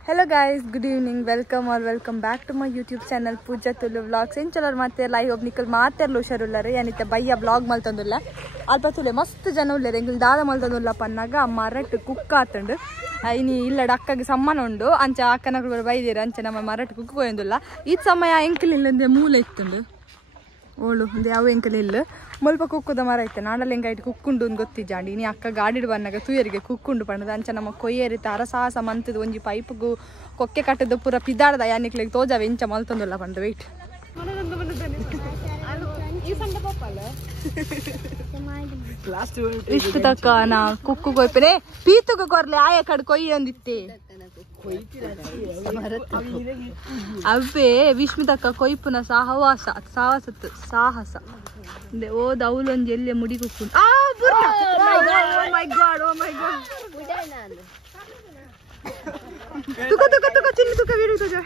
hello guys, good evening, welcome back to my YouTube channel Pooja Tulu vlogs इन चलर माते लाई होब निकल मातेर्लो ಹುಷಾರುಲ್ಲರೆ ಯಾನಿತ ಬಯ್ಯ ಬ್ಲಾಗ್ ಮಲ್ತಂದುಲ್ಲ ಅಲ್ಪ ತುಲೆ ಮಸ್ತ್ ಜನ ಉಳ್ಳರೆ ಎಂಗಿಲ್ ದಾದ ಮಲ್ತಂದುಲ್ಲ ಪನ್ನಾಗ ಮರಟ್ ಕುಕ್ಕ ಆತಂಡು ಇನಿ ಇಲ್ಲಡ ಅಕ್ಕಗೆ ಸಮ್ಮನ ಉಂಡು ಅಂಚ ಅಕ್ಕನಗಳು ಬೈದಿರ ಅಂಚ ನಮ್ಮ ಮರಟ್ ಕುಕ್ಕ ಕೊಯ್ಯಂದುಲ್ಲ ಈ ಸಮಯ ಎಂಕಲ್ ಇಲ್ಲಂದೆ ಮೂಲೆ ಇತ್ತುಂಡು ಓಳು ಒಂದು ಯಾವ ಎಂಕಲ್ ಇಲ್ಲ ಮುಲ್ಪ ಕುಕ್ಕುದ ಮರ ಐತೆ ನಾಡಲ್ಲಿ ಹೆಂಗಾಯ್ತು ಕುಕ್ಕುಂಡು ಒಂದು ಗೊತ್ತಿಜಾಂಡಿ ಇನಿ ಅಕ್ಕ ಗಾಡಿ ಬಂದಾಗ ತೂಯರಿಗೆ ಕುಕ್ಕುಂಡು ಪಣ್ಣದ ಅಂಚ ನಮ್ಮ ಕೊಯ್ಯರಿತ ಅರಸಾಸ ಮಂತದ ಒಂಜಿ ಪೈಪ್ಗೂ ಕೊಕ್ಕೆ ಕಟ್ಟದ ಪೂರ ಪಿದಾಡ್ದ ಯಾನಿಕ್ಲಿಗೆ ತೋಜಾವೆ ಇಂಚ ಮಲ್ತಂದುಲ್ಲ ಪಂಡು ವೆಯ್ಟ್ ಇಷ್ಟು ತಕ್ಕ ನಾ ಕುಕ್ಕು ಕೊಯ್ಪನೆ ಪೀತುಗ ಕೊರ್ಲೆ ಆಯ ಕಡೆ ಕೊಯ್ಯ ಅಂದಿತ್ತೆ ಅವೇ ವಿಷ್ಮಿತಕ್ಕ ಕೊಯ್ಪುನ ಸಾಹಸ ಓದ್ ಅವಲೊಂದು ಎಲ್ಲೆ ಮುಡಿ ಕುಕ್ಕು ತುಕ ತುಕ ತುಕ ಚಿನ್ನ ತುಕ ವೀಡು ತುಕ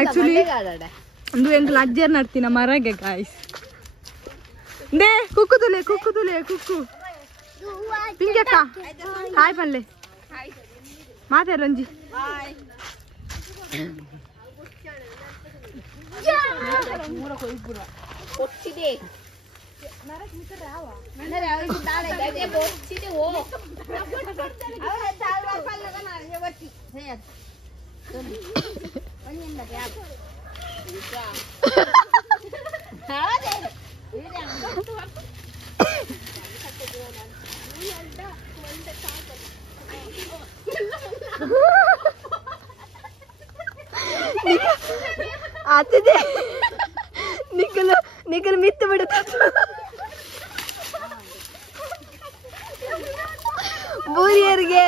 ಆಕ್ಚುಲಿ ಒಂದು ಎಂಕಲ್ ಅಜ್ಜರ್ ನಡ್ತೀನ ಮರಗೆ ಗಾಯ್ಸ್ ದೇ ಕುಕ್ಕು ತುಲೆ ಕುಕ್ಕು ಪಿಂಗ್ಯಕ್ಕ ಹಾಯ್ ಪನ್ಲೆ ಮಾತಾಡಂಜಿ ಆತಿದೆ ನಿಖಲ್ ಮಿತ್ತು ಬಿಡುತ್ತ ಬೂರಿಯರಿಗೆ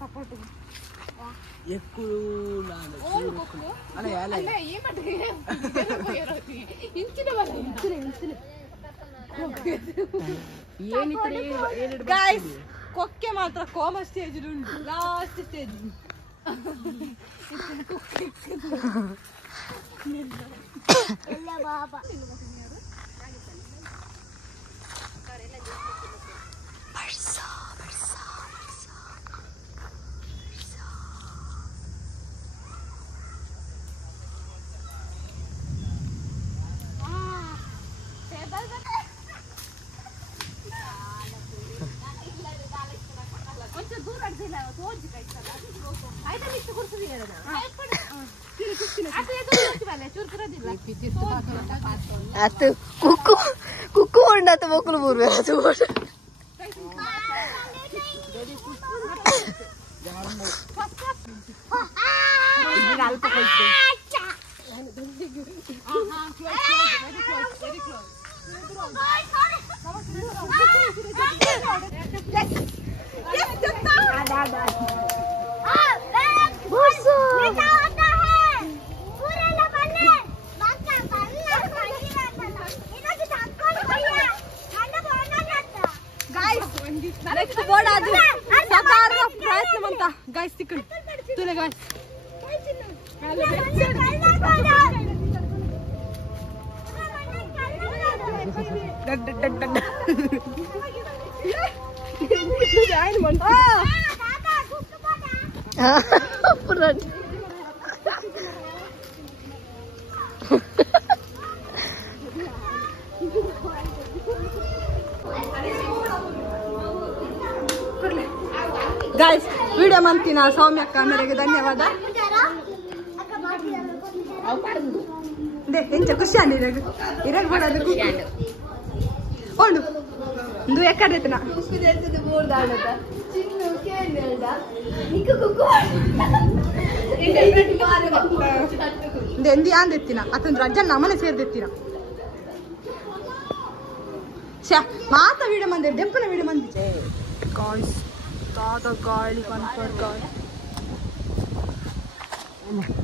ಸಪೋರ್ಟ್ ಗೈಸ್ ಕೊಕ್ಕೆ ಮಾತ್ರ ಕೋಮ ಸ್ಟೇಜ್ ಉಂಟು ಲಾಸ್ಟ್ ಸ್ಟೇಜ್ ಅದು ಕುಕ್ಕು ಉಂಡಾತ ಮಕ್ಕಳು ಮೂರು ಅದು ಅಲ್ಪ ನೆಕ್ಸ್ಟ್ ಬೋರ್ಡ್ ಅದು ಸಕಾರ ಪ್ರಯತ್ನ ಮಂತ ಗಾಯ್ಸ್ ತಿಕ್ಕಳು ತುಲೆ ಗಾಯ್ಸ್ गाइस वीडियो मंतिना सौम्यक्क अंदरिगे धन्यवाद दे ಎಂಚ ಖುಷಿ ಅಂದಿರಗ ಇರಗ ಬಡದು ಓಡು ಇಂದು ಎಕ್ಕಡೆತನ ಕುಸ್ಕು ದೇತದ ಬೋರ್ಡ್ ಆಡತ ಚಿನ್ನು ಕೇಳಿ ಎಂದಿ ಅಂದೆತ್ತಿನ ಅತಂದು ರಜ್ಜ ನಮ್ಮನೆ ಸೇರ್ದೆತ್ತಿನ ಮಾತ ವೀಡಿಯೋ ಮಂದಿ ದೆಪ್ಪನ ವೀಡಿಯೋ ಮಂದಿ ಗಾಯ್ಸ್ ತಾತ ಗಾಳಿ ಕನ್ಫರ್ ಗಾಳಿ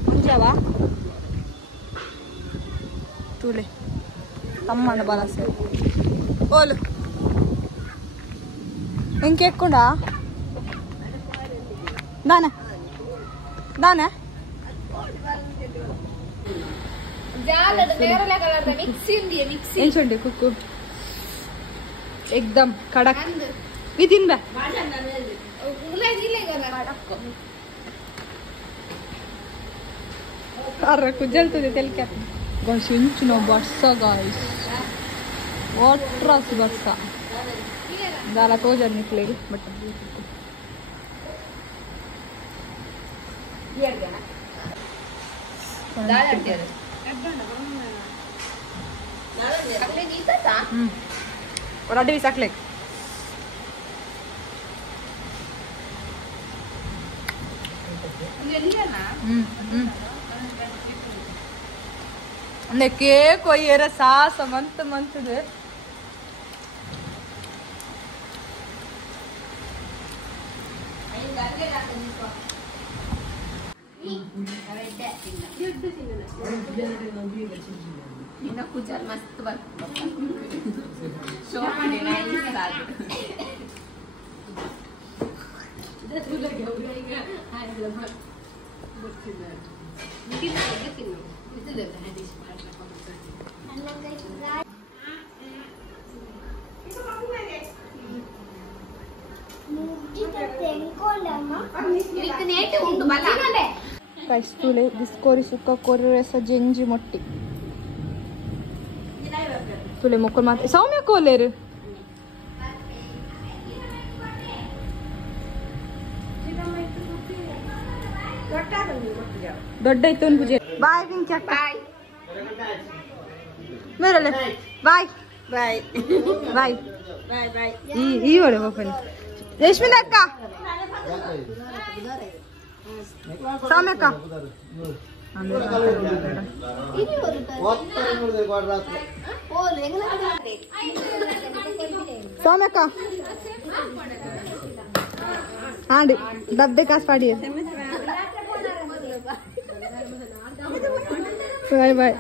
ಮುಂಜಾವಾ ತುಲೆ ತಮ್ಮನ ಬಲಸೆ ಓಲು ಹೆಂಗೆ ಕೇಕ್ಕೊಂಡ दाना दाना मिक्सी कुकु एकदम कड़क विदिन बा अरे कुजलतुदे तेलके गाइस इंचिन बर्स गाइस वाटरस बर्स दाला कोजर निकलेगी बट और अड्डे भी सकले के कोई एरा सास मंत मंत दे कुजल मस्त Kaistule diskori suka korresa jenji motti tule mokol mat saumya koleru ದೊಡ್ಡ ಇತ್ತು ಒಂದು ಪೂಜೆ ಬಾಯ್ ಪಿಂಕ್ ಬಾಯ್ ಮೇರಲೆ ಬಾಯ್ ಬಾಯ್ ಬಾಯ್ ಬಾಯ್ ಬಾಯ್ ಈ ಒಡೆ ಓಪನ್ ರೇಷ್ಮೆ ಅಕ್ಕ ಸಾಮ್ಯಕ್ಕ ಸೌಮ್ಯಕ್ಕ ಹಾಂಡಿ ಡಬ್ಬೆ ಕಾಸು ಪಾಡಿ ಬಾಯ್ ಬಾಯ್